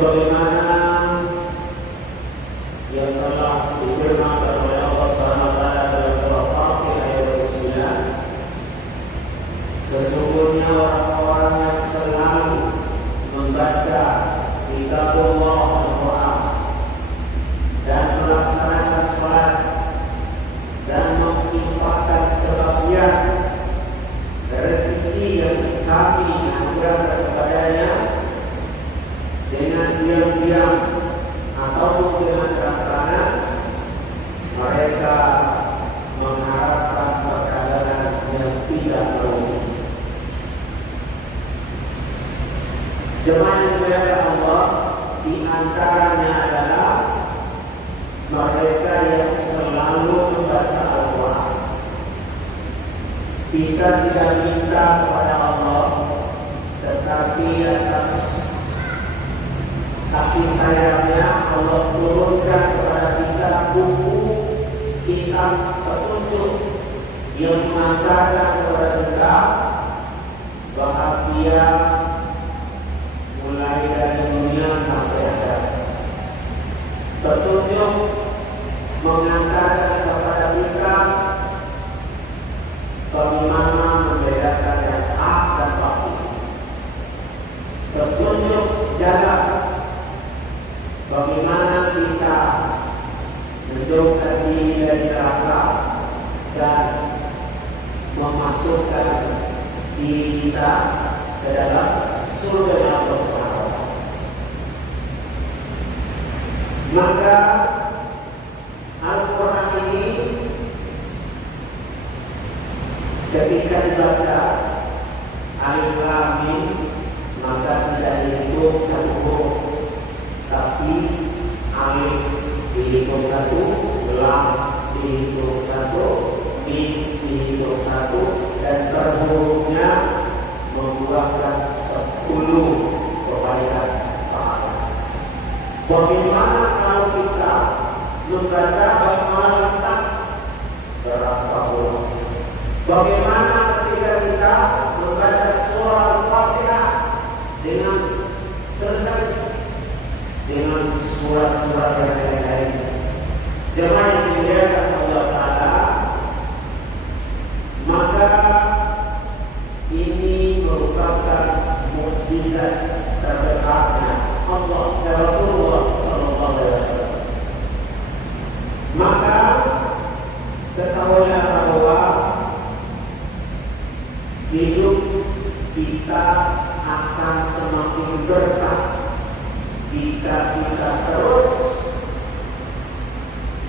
sebagaimana yang telah difirmankan oleh Allah Subhanahu wa taala dalam surah Fatir ayat 29, sesungguhnya orang-orang yang selalu membaca kitabullah Al-Quran dan melaksanakan salat dan menginfakkan sebagian rezeki yang kami anugerahkan kepadanya dengan diam-diam ataupun dengan terang-terangan, mereka mengharapkan perkataan yang tidak logis. Jemaah yang dimuliakan Allah, di antaranya adalah mereka yang selalu membaca Al-Quran. Kita tidak minta kepada Allah, tetapi atas kasih sayangnya Allah turunkan kepada kita buku kitab petunjuk yang mengatakan kepada kita bahagia mulai dari dunia sampai akhirat. Petunjuk mengatakan kepada kita bagaimana membedakan yang hak dan batil. Petunjuk jalan bagaimana kita menjauhkan diri dari neraka dan memasukkan diri kita ke dalam surga Allah Subhanahu wa taala. Maka Al-Quran ini ketika dibaca alif lam mim, maka tidak dihitung satu huruf, tapi alif dihitung satu, lam dihitung satu, mim dihitung satu, dan per hurufnya membuahkan 10 kebaikan pahala. Bagaimana kalau kita membaca basmalah lengkap berapa huruf? Bagaimana ketika kita membaca surah Al-Fatihah dengan selesai dengan surat-surat yang lain-lain? Jemaah yang dimuliakan Allah Ta'ala, maka ini merupakan mukjizat terbesarnya Allah dan Rasulullah Sallallahu Alaihi Wasallam. Maka ketahuilah bahwa hidup kita akan semakin berkah jika kita terus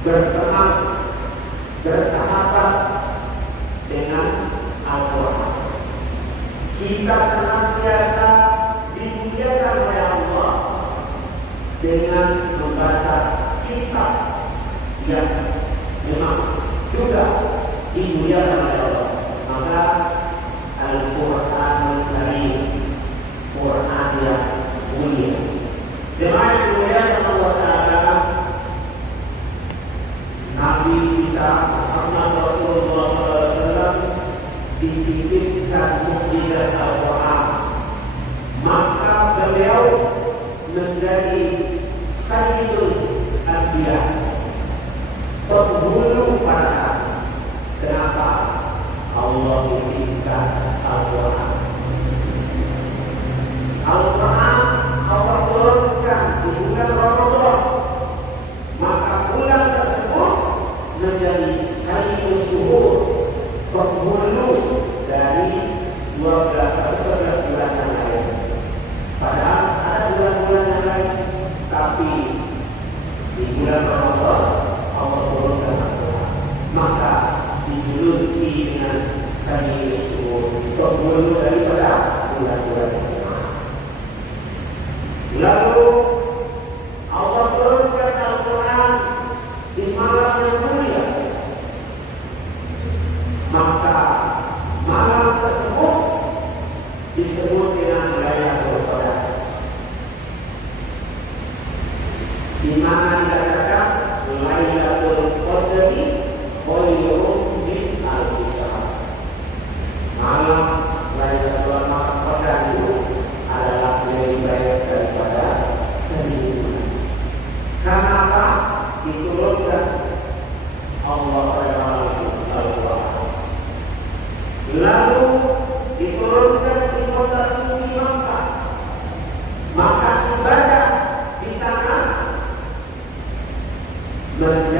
berteman, bersahabat dengan Al-Quran. Kita senantiasa dimuliakan oleh Allah dengan membaca kitab yang memang juga dimuliakan oleh Allah. Maka Al-Quranul Karim, Quran yang mulia. Jemaah yang dimuliakan Allah Ta'ala, Nabi kita Muhammad Rasulullah SAW dititipkan mukjizat Al-Quran, maka beliau menjadi Sayyidul Anbiya, penghulu para nabi. Kenapa? Allah menitipkan Al-Quran. Al-Quran Allah turunkan di bulan Ramadan, maka bulan tersebut menjadi Sayyidul Syuhur, penghulu dari 12 atau 11 bulan yang lain. Padahal ada bulan-bulan yang lain, tapi di bulan Ramadan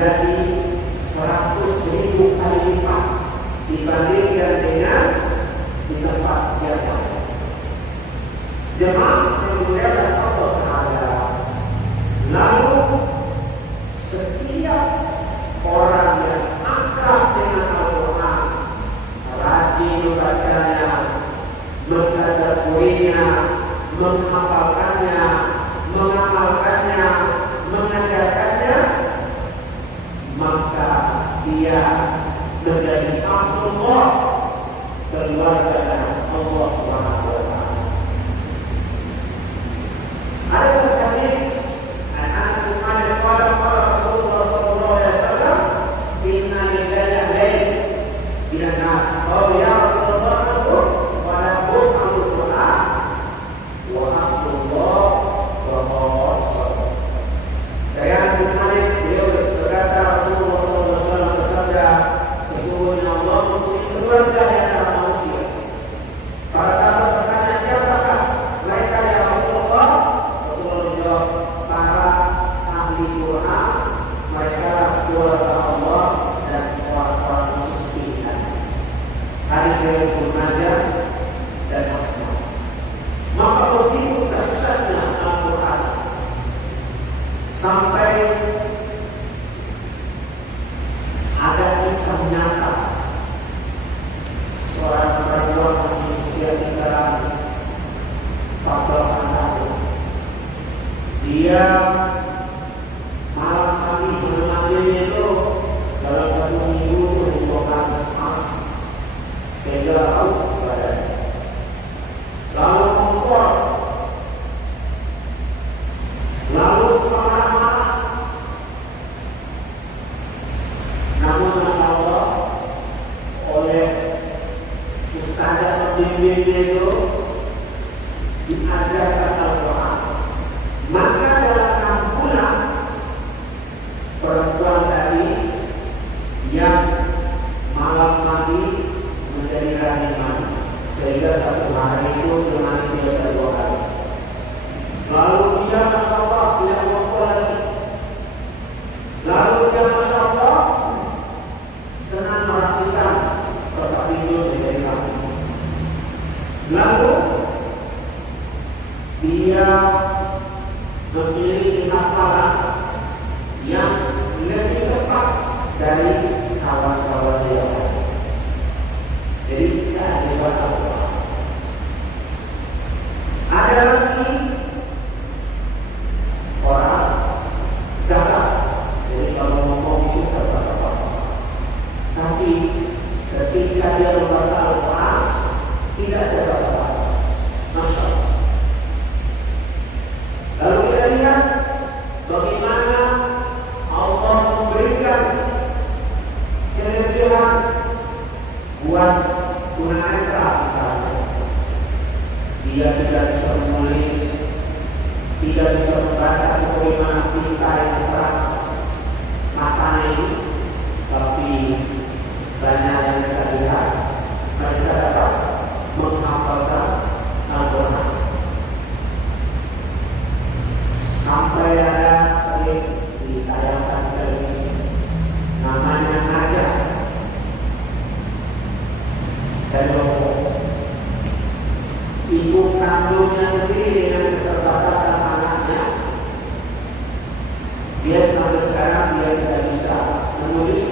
menjadi 100.000 kali lipat dibandingkan dengan di tempat yang lain. Jemaah yang dimuliakan Allah Ta'ala, lalu setiap orang yang akrab dengan Al-Quran, rajin membacanya, mentadaburinya, menghafalkannya, mengamalkannya, mengajarkannya, maka dia menjadi Abdullah, keluarga Allah Subhanahu wa Ta'ala. Ada satu hadis Anas bin Malik qala Rasulullah sallallahu alaihi wasallam, inna lillahi ahlan minan nas. Oh ya Rasulullah, wa naqul al-Qur'an wa Abdullah wa khassah. Dari Anas bin Malik, beliau berkata, Rasulullah sallallahu alaihi wasallam bersabda, sesungguhnya Allah mempunyai keluarga di antara manusia. Para sahabat bertanya, siapakah mereka ya Rasulullah? Rasulullah menjawab, para ahli Quran, mereka keluarga Allah dan orang-orang khusus pilihan. Hadis riwayat Ibnu Majah dan Ahmad. Maka begitu dahsyatnya Al-Quran sampai ada kisah nyata seorang perempuan masih usia kisaran 14 tahun. Dia malas mandi sebelum mandinya itu dalam 1 minggu menimbulkan as sehingga tahu badannya. Lalu kompor, lalu suka marah-marah. Namun Masya Allah, oleh ustazah pembimbingnya itu diajarkan Al-Quran. Maka dalam 6 bulan perempuan tadi yang malas mandi menjadi rajin mandi, sehingga 1 hari itu dia mandi biasa 2 kali. Lalu dia Masya Allah tidak ngompol lagi. Lalu dia Masya Allah senang merapikan tempat tidur menjadi rapi. Lalu dia memiliki hafalan yang lebih cepat dari kawan-kawan dia. Jadi keajaiban Allah. Ada lagi orang gagal. Jadi kalau ngomong itu tak apa-apa. Tapi ketika dia membaca Al-Quran tidak ada apa-apa. Masya Allah. Lalu kita lihat bagaimana Allah memberikan kelebihan buat tunanetra misalnya. Dia tidak bisa menulis, tidak bisa membaca sebagaimana tinta yang terang matanya ini, tapi banyak yang kita lihat mereka dapat menghafalkan Al-Quran. Sampai ada sering ditayangkan televisi, namanya Najah dari Lombok. Ibu kandungnya sendiri dengan keterbatasan anaknya, dia sampai sekarang dia tidak bisa menulis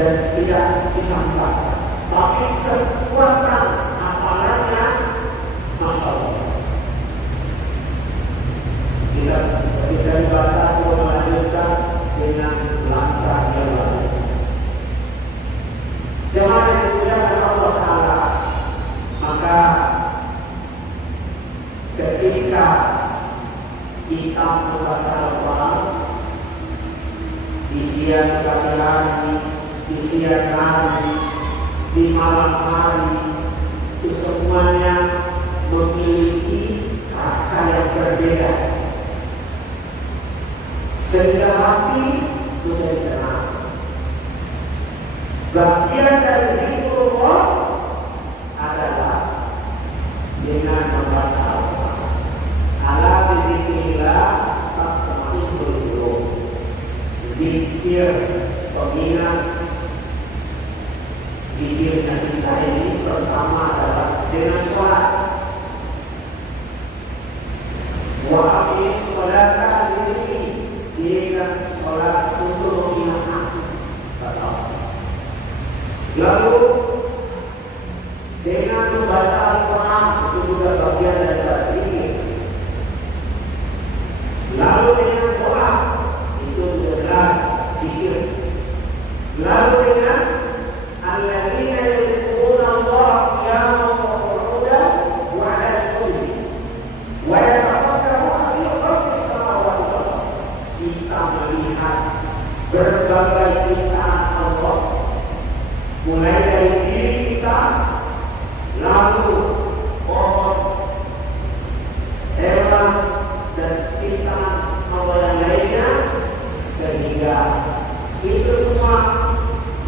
dan tidak bisa membaca, tapi kekuatan hafalannya Masya Allah. Kita dibaca semua melanjutkan dengan lancar yang lain. Jemaah yang dimuliakan Allah Ta'ala, maka ketika kita membaca Al-Quran di siang pagi hari, di siang hari, di malam hari, itu semuanya memiliki rasa yang berbeda, sehingga hati menjadi tenang. Bagian dari zikrullah adalah dengan membaca Al-Quran. Ala bidzikrillah tatma'innul Zikir pengingat zikirnya kita ini pertama adalah dengan sholat. Wa aqimis sholata lidikri, dirikan sholat untuk mengingat aku, kata Allah. Lalu dengan membaca Al-Quran, itu juga bagian dari zikir. Lalu dengan doa, itu sudah jelas zikir. Lalu dengan alladzina yadhkuruna Allah qiyaman wa qu'udan wa 'ala junubihim wa yatafakkaruna fi khalqis samawati wal ardh. Kita melihat berbagai ciptaan Allah, mulai dari diri kita, lalu pohon, hewan, dan ciptaan Allah yang lainnya, sehingga itu semua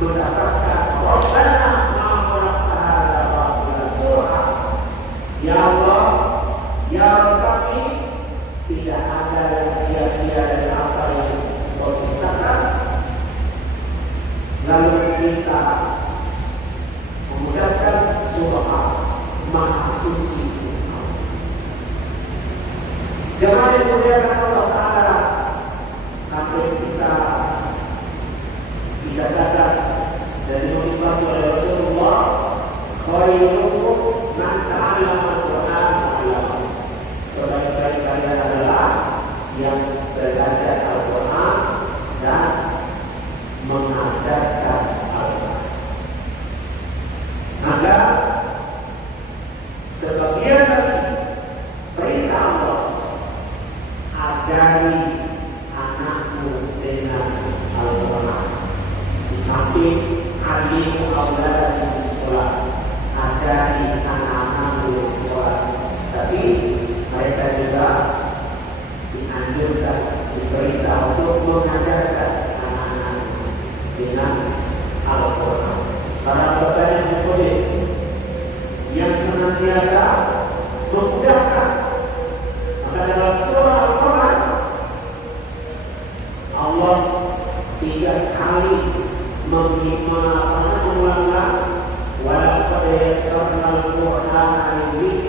mendapatkan Rabbana ma khalaqta hadza batilan subhan. Ya Allah, ya Rabb kami, tidak ada yang sia-sia dari apa yang Kau ciptakan. Lalu kita mengucapkan subhan, maha suci. Jemaah yang dimuliakan Allah Ta'ala, sampai kita dikatakan dan dimotivasi oleh Rasulullah, khairukum man ta'allama al-Qur'an wa 'allamahu. Sebaik-baik kalian adalah yang belajar Al-Quran dan mengajarkan Al-Quran. Maka sebagian dari perintah Allah, ajari anakmu dengan Al-Quran. Di samping alimu auladakum di sekolah, ajari anak-anakmu di sekolah. Tapi mereka juga dianjurkan, diperintah untuk mengajarkan anak-anak dengan Al-Quran. Sekarang bertanya kepada yang senantiasa memudahkan. Maka dalam surah Al-Quran Allah 3 kali mengulang-ulang walaqad yassarnal Qur'ana lil